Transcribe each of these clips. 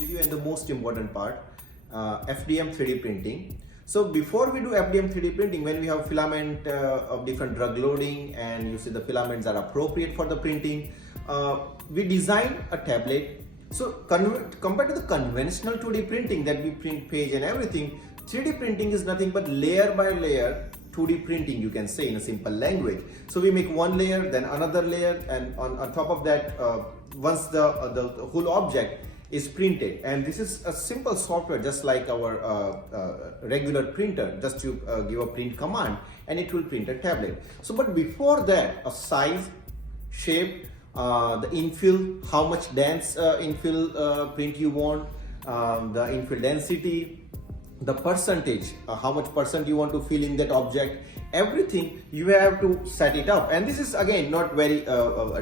video and the most important part, FDM 3D printing. So before we do FDM 3D printing, when we have filament of different drug loading and you see the filaments are appropriate for the printing, we design a tablet. So compared to the conventional 2D printing that we print page and everything, 3D printing is nothing but layer by layer 2D printing, you can say in a simple language. So we make one layer, then another layer, and on top of that, once the whole object is printed, and this is a simple software just like our regular printer. Just you give a print command and it will print a tablet. So but before that, a size, shape, the infill, how much dense infill print you want, the infill density, the percentage, how much percent you want to fill in that object, everything you have to set it up. And this is again not very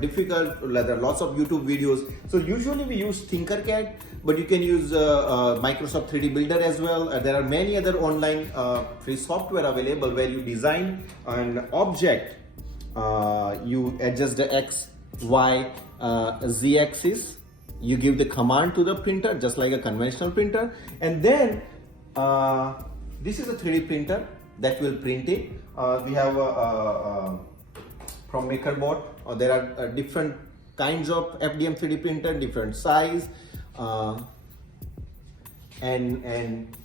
difficult. There are lots of YouTube videos. So usually we use Tinkercad, but you can use Microsoft 3D Builder as well. There are many other online free software available where you design an object, you adjust the X, Y, Z axis, you give the command to the printer just like a conventional printer, and then this is a 3D printer that will print it. We have from MakerBot. There are different kinds of FDM 3D printer, different size, and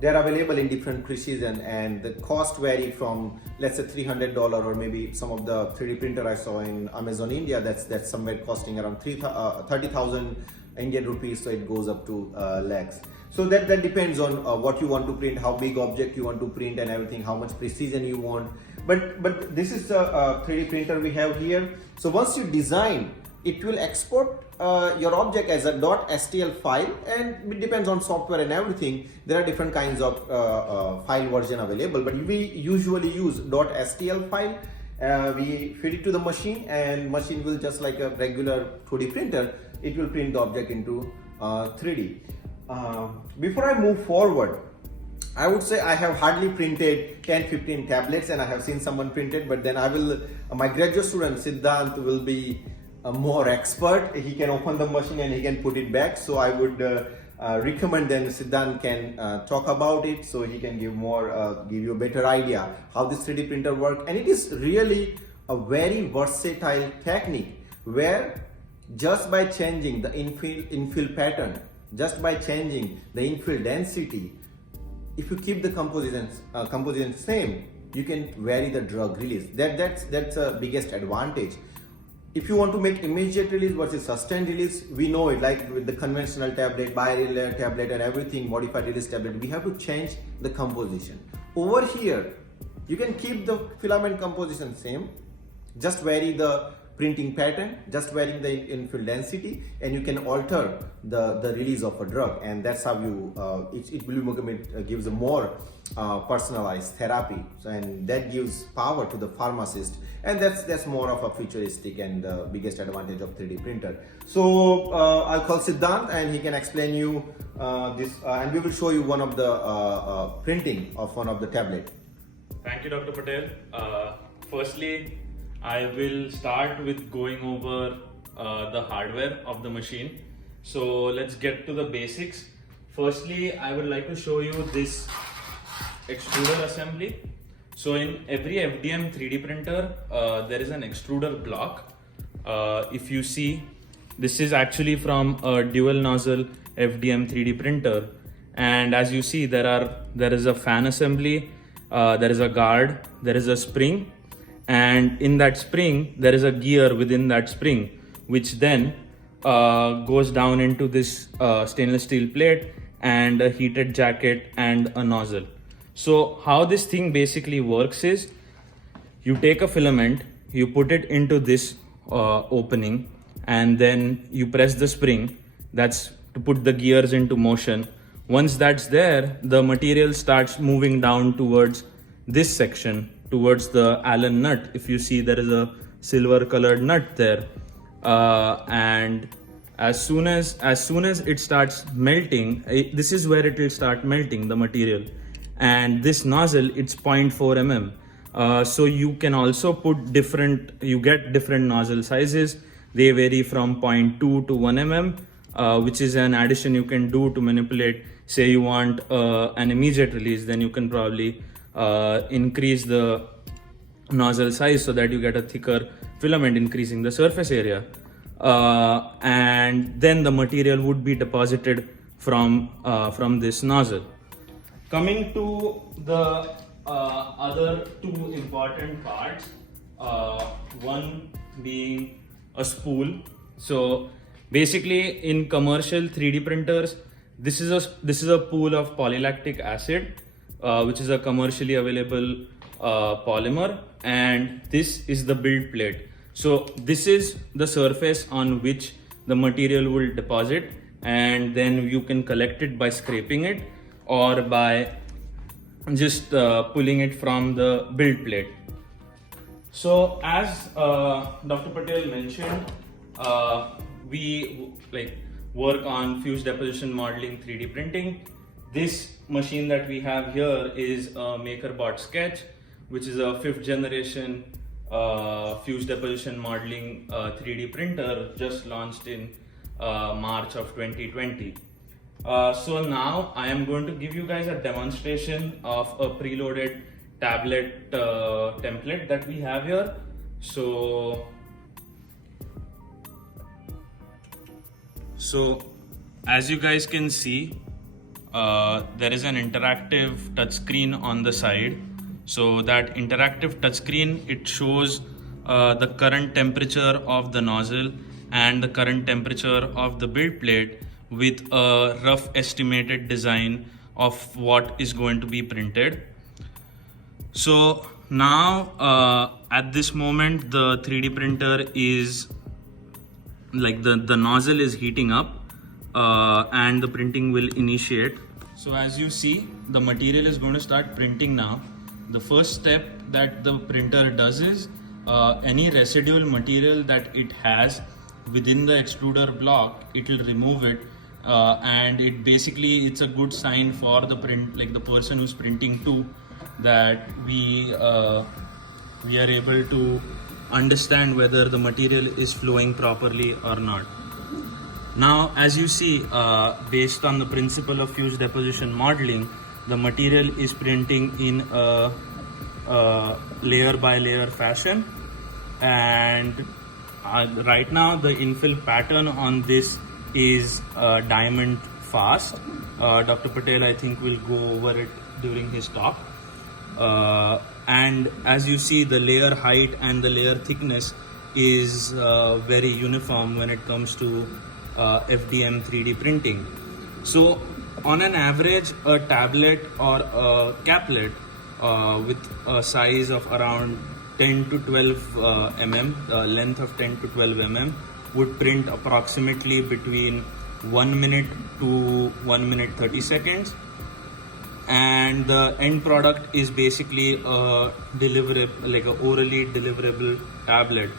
they're available in different precision, and the cost vary from, let's say, $300, or maybe some of the 3D printer I saw in Amazon India, that's somewhere costing around 30,000 Indian rupees, so it goes up to lakhs. So that depends on what you want to print, how big object you want to print and everything, how much precision you want. But this is the 3D printer we have here. So once you design, it will export your object as a .stl file, and it depends on software and everything. There are different kinds of file version available, but we usually use .stl file. We feed it to the machine, and machine will, just like a regular 2D printer, it will print the object into 3D. Before I move forward, I would say I have hardly printed 10-15 tablets, and I have seen someone printed, but then I will, my graduate student Siddhant will be more expert. He can open the machine and he can put it back. So I would recommend then Siddhant can talk about it, so he can give you a better idea how this 3D printer works. And it is really a very versatile technique where just by changing the infill pattern, just by changing the infill density, if you keep the composition same, you can vary the drug release. That's the biggest advantage. If you want to make immediate release versus sustained release, we know it, like with the conventional tablet, bilayer tablet and everything, modified release tablet, we have to change the composition. Over here, you can keep the filament composition same, just vary the printing pattern, just varying the infill density, and you can alter the release of a drug, and that's how you it gives a more personalized therapy, and that gives power to the pharmacist, and that's more of a futuristic and the biggest advantage of 3D printer. So I'll call Siddhant and he can explain you this, and we will show you one of the printing of one of the tablet. Thank you, Dr. Patel. Firstly, I will start with going over the hardware of the machine. So let's get to the basics. Firstly, I would like to show you this extruder assembly. So in every FDM 3D printer, there is an extruder block. If you see, this is actually from a dual nozzle FDM 3D printer. And as you see, there is a fan assembly, there is a guard, there is a spring, and in that spring there is a gear within that spring, which then goes down into this stainless steel plate and a heated jacket and a nozzle. So how this thing basically works is, you take a filament, you put it into this opening, and then you press the spring, that's to put the gears into motion. Once that's there, the material starts moving down towards this section, towards the Allen nut. If you see, there is a silver colored nut there, and as soon as it starts melting, this is where it will start melting the material. And this nozzle, it's 0.4 mm. So you can also put you get different nozzle sizes. They vary from 0.2 to 1 mm. which is an addition you can do to manipulate. Say you want an immediate release, then you can probably increase the nozzle size so that you get a thicker filament, increasing the surface area. And then the material would be deposited from this nozzle. Coming to the other two important parts, one being a spool. So basically, in commercial 3D printers, this is a pool of polylactic acid, which is a commercially available polymer, and this is the build plate. So this is the surface on which the material will deposit, and then you can collect it by scraping it or by just pulling it from the build plate. So as Dr. Patel mentioned, we work on fused deposition modeling 3D printing. This machine that we have here is a MakerBot Sketch, which is a 5th generation fused deposition modeling 3D printer, just launched in March of 2020. So now I am going to give you guys a demonstration of a preloaded tablet template that we have here. So as you guys can see, there is an interactive touchscreen on the side. So that interactive touchscreen, it shows the current temperature of the nozzle and the current temperature of the build plate with a rough estimated design of what is going to be printed. So now at this moment, the 3D printer is the nozzle is heating up and the printing will initiate. So as you see, the material is going to start printing now. The first step that the printer does is any residual material that it has within the extruder block, it will remove it, and it's a good sign for the the person who's printing too, that we are able to understand whether the material is flowing properly or not. Now, as you see, based on the principle of fused deposition modeling, the material is printing in a layer by layer fashion, and right now the infill pattern on this is diamond fast. Dr. Patel, I think, will go over it during his talk. And as you see, the layer height and the layer thickness is very uniform when it comes to FDM 3D printing. So on an average, a tablet or a caplet with a size of around 10 to 12 mm, length of 10 to 12 mm, would print approximately between 1 minute to 1 minute 30 seconds. And the end product is basically a deliverable, like an orally deliverable tablet.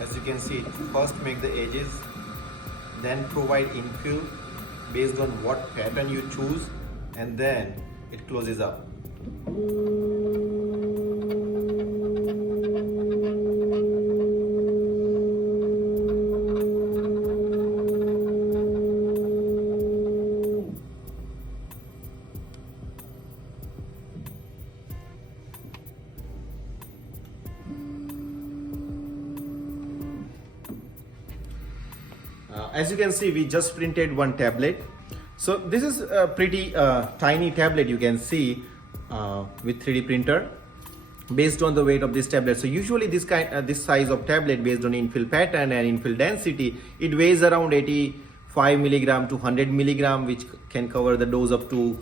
As you can see, first make the edges, then provide infill based on what pattern you choose, and then it closes up. As you can see, we just printed one tablet. So this is a pretty tiny tablet, you can see, with 3D printer based on the weight of this tablet. So usually this size of tablet, based on infill pattern and infill density, it weighs around 85 milligram to 100 milligram, which can cover the dose up to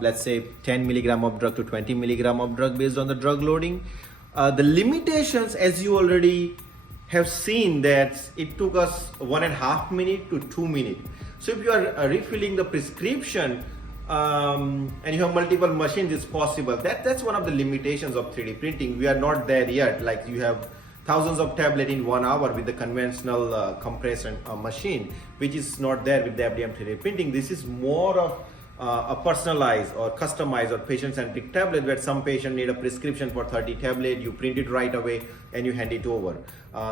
let's say 10 milligram of drug to 20 milligram of drug based on the drug loading. The limitations, as you already have seen, that it took us 1.5 minutes to 2 minutes. So if you are refilling the prescription, and you have multiple machines, it's possible. That's one of the limitations of 3D printing. We are not there yet. Like you have thousands of tablets in 1 hour with the conventional compression machine, which is not there with the FDM 3D printing. This is more of a personalized or customized or patient-centric tablet, where some patient need a prescription for 30 tablet, you print it right away and you hand it over,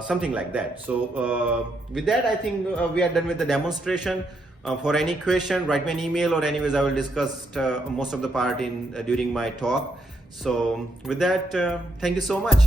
something like that. So with that, I think we are done with the demonstration. For any question, write me an email, or anyways I will discuss most of the part in during my talk. So with that, thank you so much.